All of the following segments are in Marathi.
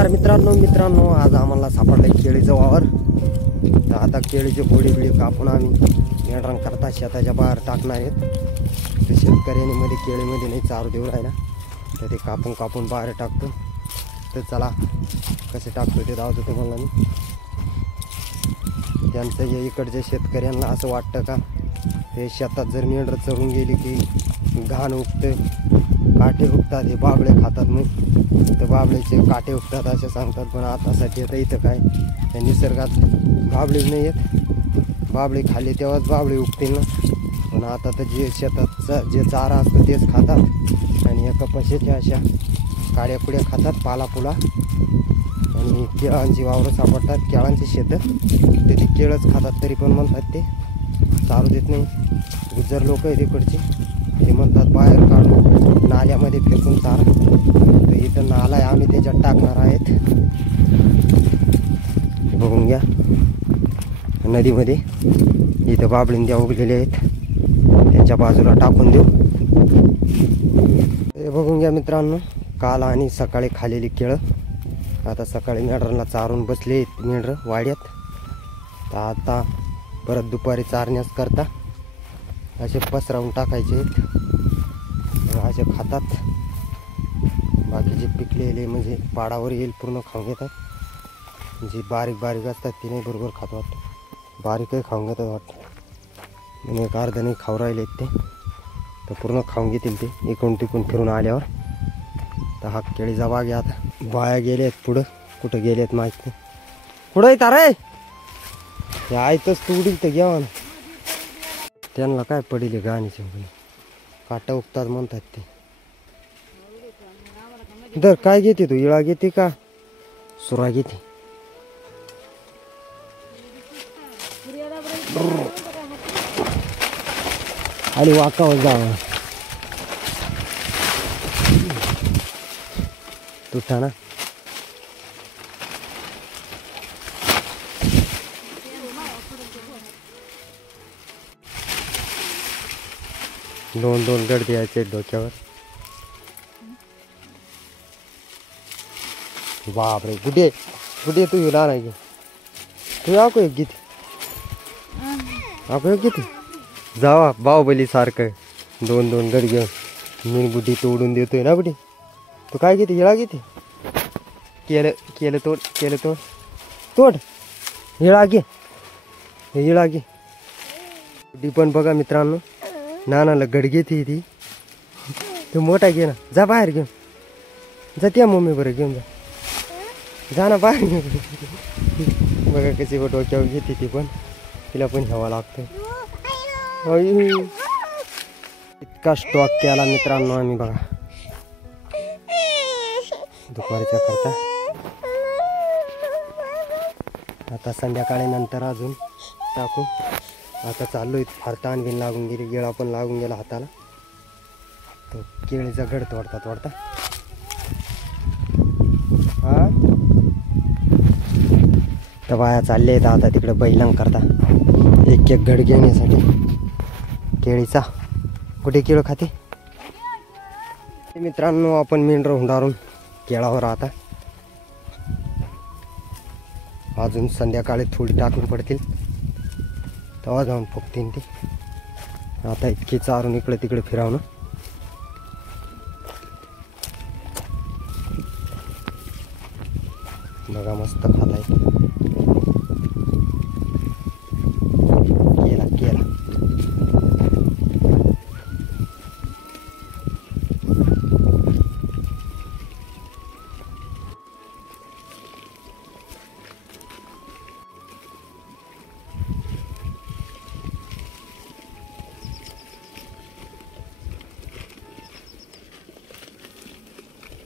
नमस्कार मित्रांनो आज आम्हाला सापडले केळीचं वावर। तर आता केळीचे गोडी बिडी कापून आम्ही मेंढरां करता शेताच्या बाहेर टाकणार आहेत। तर शेतकऱ्यांनी मध्ये केळीमध्ये नाही चारू देऊ राहिला, तर ते कापून बाहेर टाकतो। तर चला कसे टाकतो ते दाखवतो तुम्हाला मी। त्यांचं हे इकडच्या शेतकऱ्यांना असं वाटतं का ते शेतात जर मेंढर चरून गेली की घाण उगते, काटे उगतात, हे बाबळे खातात, मग तर बाबळेचे काटे उगतात असे सांगतात। पण आता सध्या तर इथं काय त्या निसर्गात बाबळे नाही आहेत, बाबळे खाल्ले तेव्हाच बाबळे उगतील ना। पण आता तर जे शेताचा जे चारा असतो तेच खातात आणि एका कपाशीच्या अशा काड्या कुड्या खातात, पालापुला। आणि केळांची वावरं सापडतात, केळांचे शेतं, ते केळच खातात, तरी पण म्हणतात ते चारू देत नाही। गुज्जर लोक आहेत इकडचे, ते म्हणतात बाहेर काढून नाल्यामध्ये फेकून चारा। तर इथं नाला आहे, आम्ही त्याच्यात टाकणार आहेत। बघून घ्या नदीमध्ये इथं बाबळींद्या उगलेले आहेत, त्यांच्या बाजूला टाकून देऊ। हे बघून घ्या मित्रांनो, काल आणि सकाळी खालेली केळं। आता सकाळी मेंढरांना चारून बसले मेंढरं वाड्यात, तर आता परत दुपारी चारण्यास करता असे पसरावून टाकायचे आहेत, असे खातात। बाकीचे पिकलेले म्हणजे पाडावर येईल पूर्ण खाऊन घेतात, जे बारीक असतात ते नाही बरोबर खात वाटतं, बारीकही खाऊन घेतात वाटतं। म्हणजे एक अर्ध नाही खाऊ राहिले ते, तर पूर्ण खाऊन घेतील ते इकडून तिकडून फिरून आल्यावर। तर हा केळीचा बाग आहे। आता बाया गेले आहेत पुढं, कुठं गेले आहेत माहीत नाही। पुढं येतात रे, हे आयतच तुडील तर घ्यावा ना, त्यांना काय पडेल गाणीचे काटा उगतात म्हणतात ते। दर काय घेते तू, इळा घेते का सुरा घेते? आणि वाकावर जावा तुटा ना। दोन गड द्यायचे डोक्यावर। बापरे, गुडे तू हिला नाही, तू आको एक गीत, एक गीत जावा बाहुबली सारखं दोन गड घेऊन मी बुड्डी तोडून देतोय ना। बुड्डी तू काय घेते, हिळा घेते? केलं तोड हिळा घे, हिळा घे। बुड्डी पण बघा मित्रांनो, नानाला गड घेते ती, तू मोठा घे ना, जा बाहेर घेऊन जा, त्या मम्मी बरं घेऊन जा ना बाहेर घेऊन। बघा कशी डोक्यावर घेते ती, पण तिला पण घ्यावा लागतं। इतका स्टॉक केला मित्रांनो आम्ही बघा दुपारच्या करता। आता संध्याकाळी नंतर अजून टाकू। आता चाललोय, फार ताण बिन लागून गेली, गेळा पण लागून गेला हाताला। तो केळीचा घड तोडता हा तर बाया चालले आहेत आता तिकडे बैलांग करता, एक घड घेण्यासाठी केळीचा। कुठे केळं खाते मित्रांनो, आपण मेंढर हुंडारून केळावर आता अजून संध्याकाळी थोडी टाकून पडतील, तेव्हा जाऊन फुकतील ते। आता इतकी चारून इकडे तिकडे फिरावणं। बघा मस्त खात आहे,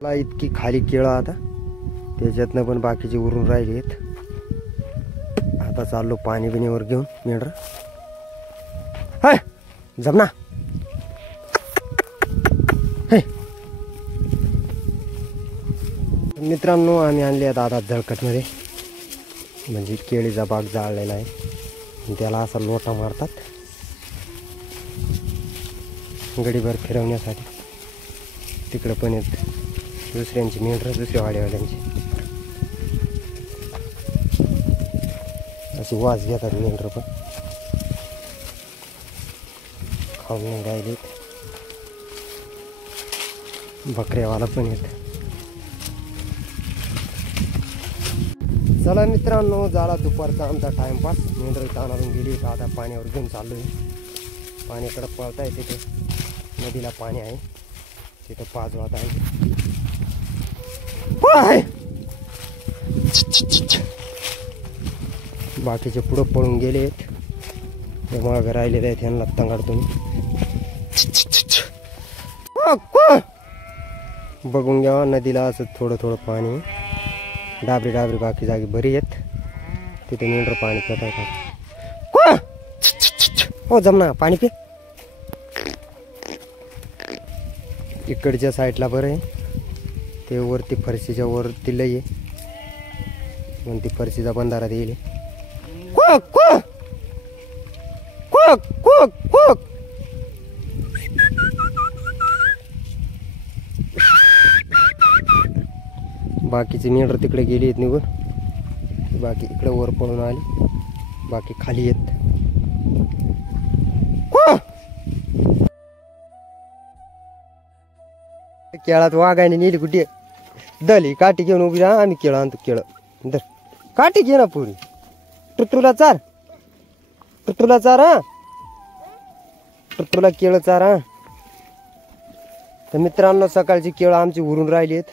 केला इतकी खाली केळं आता, त्याच्यातनं पण बाकीचे उरून राहिले आहेत। आता चाललो पाणी बिणीवर घेऊन मेंढर, हाय जमना हे मित्रांनो। आम्ही आणले आहेत आता जळकटमध्ये, म्हणजे केळीचा बाग जाळलेला आहे, त्याला असा लोटा मारतात गडीभर फिरवण्यासाठी। तिकडं पण आहेत दुसऱ्यांची मेंढरं, दुसऱ्या वाड्यावाल्यांची। अशी वास घेतात मेंढर पण खाऊन नाही राहिलेत. बकऱ्यावाला पण येत. चला मित्रांनो, झाला दुपारचा आमचा टाइमपास. मेंढर ताणारून गेली तर आता पाण्यावर घेऊन चाललोय. पाणीकडे पळताय, तिथे नदीला पाणी आहे, तिथं पाजवात आहे. बाकीचे पुढं पळून गेलेत, ते मागं राहिलेले आहेत, ह्यांना तंगाडतो मी. बघून घ्यावा, नदीला असं थोडं थोडं पाणी, डाबरी डाबरी बाकी जागी बरी आहेत. तिथे मेंढर पाणी पित आहेत. हो जमना, पाणी पे. इकडच्या साईडला बरं आहे, ते वरती फरशीच्या वरती लय आहे, म्हणून ती फरशीचा बंधारा देईल. बाकीचे मेंढर तिकडे गेली आहेत निघून, बाकी इकडे वर पळून आली, बाकी खाली आहेत. केळात वाघाने नेली कुठे दली काठी घेऊन उभी राहा, आम्ही केळं आणतो. केळं दर काठी घे ना पुरी. टुटूला चार, टुटूला चार, हा टुटूला केळं चार. हा तर मित्रांनो, सकाळची केळं आमची उरून राहिली आहेत,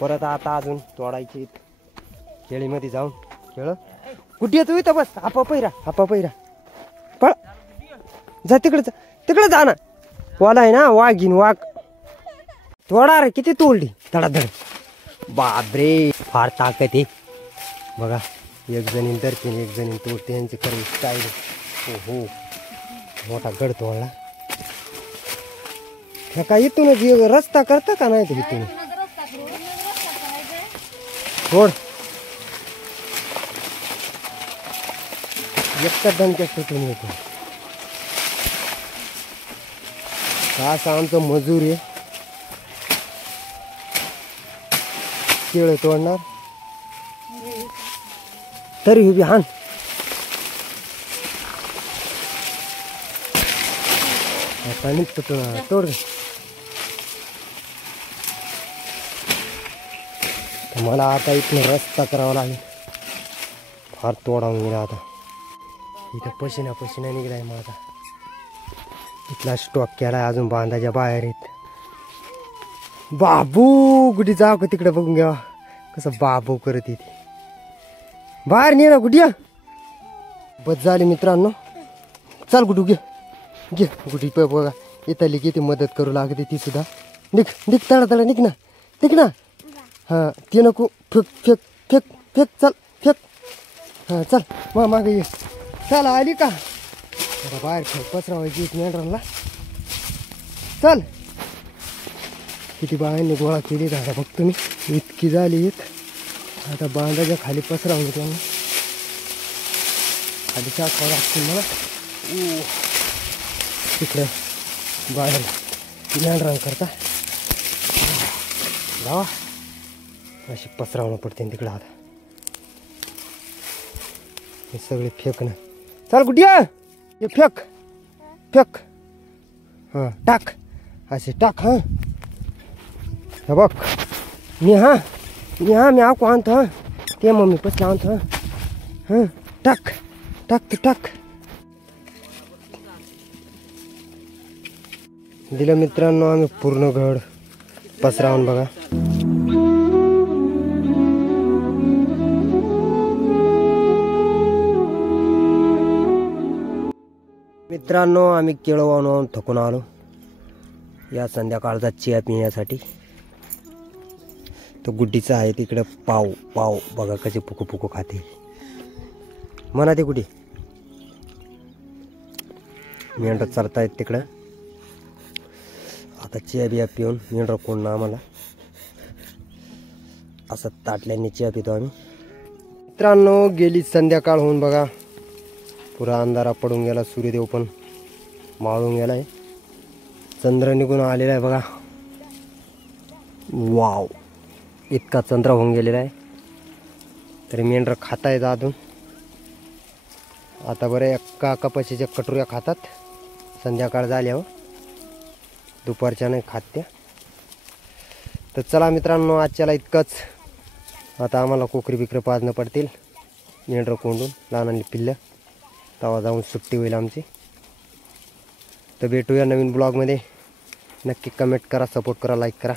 परत आता अजून तोडायची केळीमध्ये जाऊन. केळं कुठे येतो इथं बस, आपा पहिरा, आपा पहिरा, पळ जा तिकडे, तिकडे जा ना. वाला आहे ना वाघीन, वाघ थोडा रे, किती तोडली धडाधड. बापरे, फार ताकद आहे बघा. एक जणीन धरते, एक जणीन तोडते, यांची खरी स्टाईल. हो मोठा गड तोडला. ह्या काय इथूनच रस्ता करता का नाही? तर इथून थोड एकटा दणक्यात तुटून येतो. असा आमचं मजूर आहे, केळं तोडणार तरी उभी हान. पाणी तुटून तोड. मला आता इथून रस्ता करावा लागेल, फार तोडावून गेला आता. इथं पशिना पशिना निघलाय माझा. इथला स्टॉक केलाय, अजून बांधाच्या बाहेर आहेत. बाबू कुठे जाऊ का तिकडे बघून घ्या कसं बाबू करत येते. बाहेर ने ना गुडिया. बस झाली मित्रांनो, चाल गुडू घे घे गुडी प बघा. इथली किती मदत करू लागते ती सुद्धा. निघ निघ, तडा तडा निघ ना, निघ ना. हां ते नको, फेक फेक फेक फेक, चल फेक. हां चल मग मागे ये. चल आली का? आता बाहेर फेक पसरावायची मेंढरांना. चल किती बायांनी गोळा केली आता बघ तुम्ही, इतकी झाली. आता बांधाच्या खाली पसरावून त्यांना खाली टाकावं लागतील मला. तिकडे बाहेर मेंढरांकरता जावा, अशी पसरावणं पडते तिकडं. आता हे सगळे फेकणं. चल गुडिया हे फेक फेक. हां टाक, असे टाक. हां हे बघ मी, हां मी आको आणतो. हां ते मम्मी पसला आणतो. हां टाक टाक तू टाक. दिलं मित्रांनो आम्ही पूर्ण घड पसरावून बघा. मित्रांनो आम्ही केळं वाहून थकून आलो या संध्याकाळचा चहा पिण्यासाठी. तो गुड्डीचा आहे तिकडे पाव पाव बघा कसे फुकू फुकू खाते. म्हणा ते कुठे मेंढर चरतायत तिकडं. आता चहा बिया पिऊन मेंढर कोण ना आम्हाला असं ताटल्याने चहा पितो आम्ही. मित्रांनो गेली संध्याकाळ होऊन बघा, पुरा अंधारा पडून गेला. सूर्यदेव पण मावळून गेलाय, चंद्र निघून आलेला आहे बघा. वाव, इतका चंद्र होऊन गेलेला आहे. तरी मेंढर खातायत अजून. आता बरं एका कपाशीच्या कटोऱ्या खातात संध्याकाळ झाल्यावर, दुपारच्या नाही खात त्या. तर चला मित्रांनो, आजच्याला इतकंच. आता आम्हाला कोकरी बिकरं पाजणं पडतील, मेंढरं कोंडून लहान पिल्लं, तेव्हा जाऊन सुट्टी होईल आमची. तर भेटूया नवीन ब्लॉगमध्ये. नक्की कमेंट करा, सपोर्ट करा, लाईक करा.